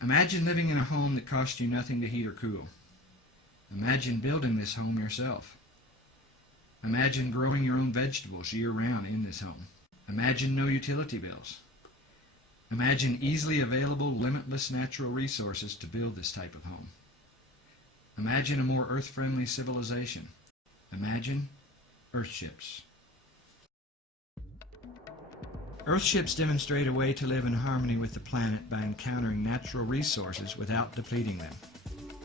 Imagine living in a home that costs you nothing to heat or cool. Imagine building this home yourself. Imagine growing your own vegetables year-round in this home. Imagine no utility bills. Imagine easily available, limitless natural resources to build this type of home. Imagine a more earth-friendly civilization. Imagine Earthships. Earthships demonstrate a way to live in harmony with the planet by encountering natural resources without depleting them.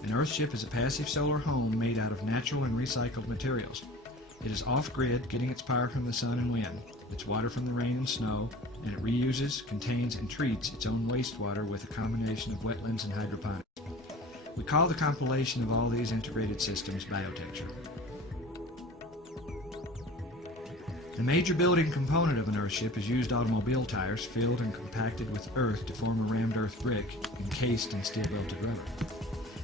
An Earthship is a passive solar home made out of natural and recycled materials. It is off-grid, getting its power from the sun and wind, its water from the rain and snow, and it reuses, contains, and treats its own wastewater with a combination of wetlands and hydroponics. We call the compilation of all these integrated systems biotecture. The major building component of an Earthship is used automobile tires filled and compacted with earth to form a rammed earth brick encased in steel-belted rubber.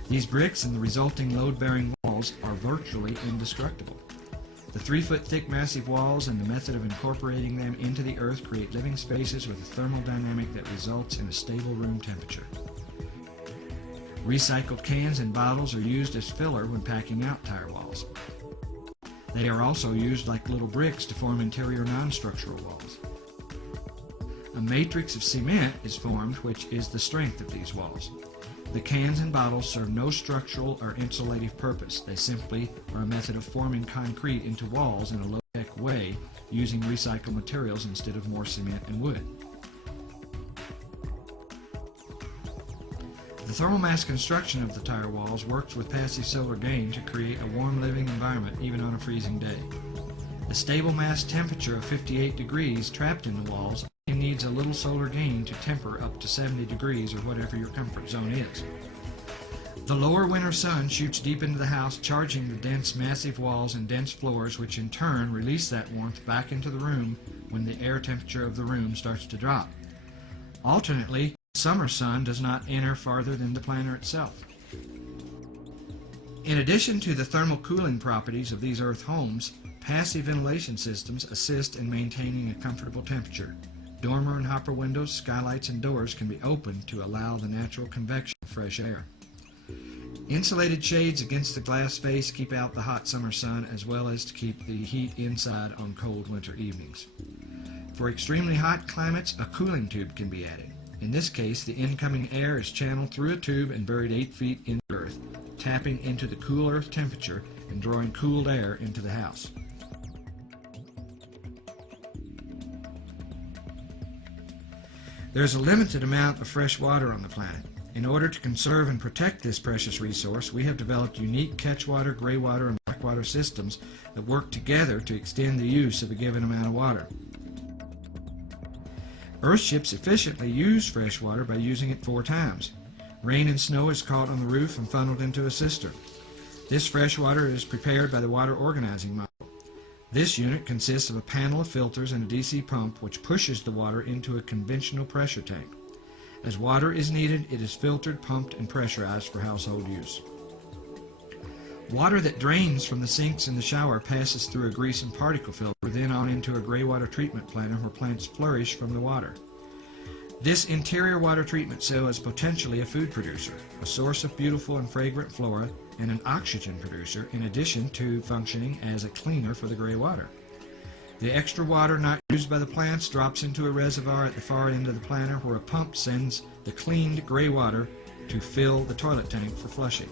These bricks and the resulting load-bearing walls are virtually indestructible. The 3-foot thick massive walls and the method of incorporating them into the earth create living spaces with a thermal dynamic that results in a stable room temperature. Recycled cans and bottles are used as filler when packing out tire walls. They are also used like little bricks to form interior non-structural walls. A matrix of cement is formed, which is the strength of these walls. The cans and bottles serve no structural or insulative purpose. They simply are a method of forming concrete into walls in a low-tech way using recycled materials instead of more cement and wood. The thermal mass construction of the tire walls works with passive solar gain to create a warm living environment even on a freezing day. A stable mass temperature of 58 degrees trapped in the walls only needs a little solar gain to temper up to 70 degrees or whatever your comfort zone is. The lower winter sun shoots deep into the house, charging the dense massive walls and dense floors, which in turn release that warmth back into the room when the air temperature of the room starts to drop. Alternately, summer sun does not enter farther than the planter itself. In addition to the thermal cooling properties of these earth homes, passive ventilation systems assist in maintaining a comfortable temperature. Dormer and hopper windows, skylights, and doors can be opened to allow the natural convection of fresh air. Insulated shades against the glass face keep out the hot summer sun as well as to keep the heat inside on cold winter evenings. For extremely hot climates, a cooling tube can be added. In this case, the incoming air is channeled through a tube and buried 8 feet in the earth, tapping into the cool earth temperature and drawing cooled air into the house. There is a limited amount of fresh water on the planet. In order to conserve and protect this precious resource, we have developed unique catchwater, graywater, and blackwater systems that work together to extend the use of a given amount of water. Earthships efficiently use fresh water by using it 4 times. Rain and snow is caught on the roof and funneled into a cistern. This fresh water is prepared by the water organizing model. This unit consists of a panel of filters and a DC pump which pushes the water into a conventional pressure tank. As water is needed, it is filtered, pumped, and pressurized for household use. Water that drains from the sinks in the shower passes through a grease and particle filter, then on into a gray water treatment planter where plants flourish from the water. This interior water treatment cell is potentially a food producer, a source of beautiful and fragrant flora, and an oxygen producer, in addition to functioning as a cleaner for the gray water. The extra water not used by the plants drops into a reservoir at the far end of the planter where a pump sends the cleaned gray water to fill the toilet tank for flushing.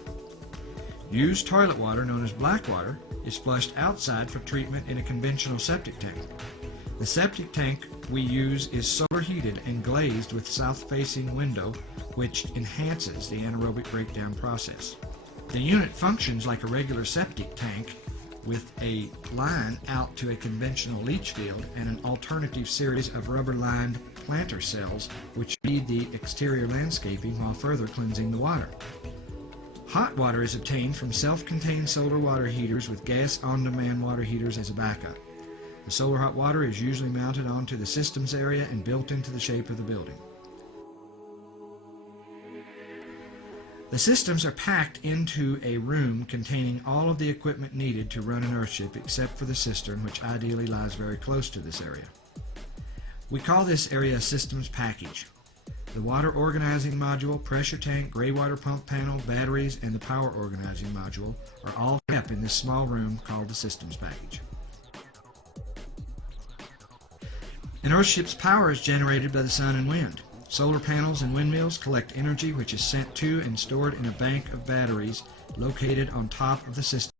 Used toilet water, known as black water, is flushed outside for treatment in a conventional septic tank. The septic tank we use is solar heated and glazed with south-facing window, which enhances the anaerobic breakdown process. The unit functions like a regular septic tank with a line out to a conventional leach field and an alternative series of rubber-lined planter cells which feed the exterior landscaping while further cleansing the water. Hot water is obtained from self-contained solar water heaters with gas on-demand water heaters as a backup. The solar hot water is usually mounted onto the systems area and built into the shape of the building. The systems are packed into a room containing all of the equipment needed to run an Earthship except for the cistern, which ideally lies very close to this area. We call this area a systems package. The water organizing module, pressure tank, gray water pump panel, batteries, and the power organizing module are all kept in this small room called the systems package. An Earthship's power is generated by the sun and wind. Solar panels and windmills collect energy which is sent to and stored in a bank of batteries located on top of the system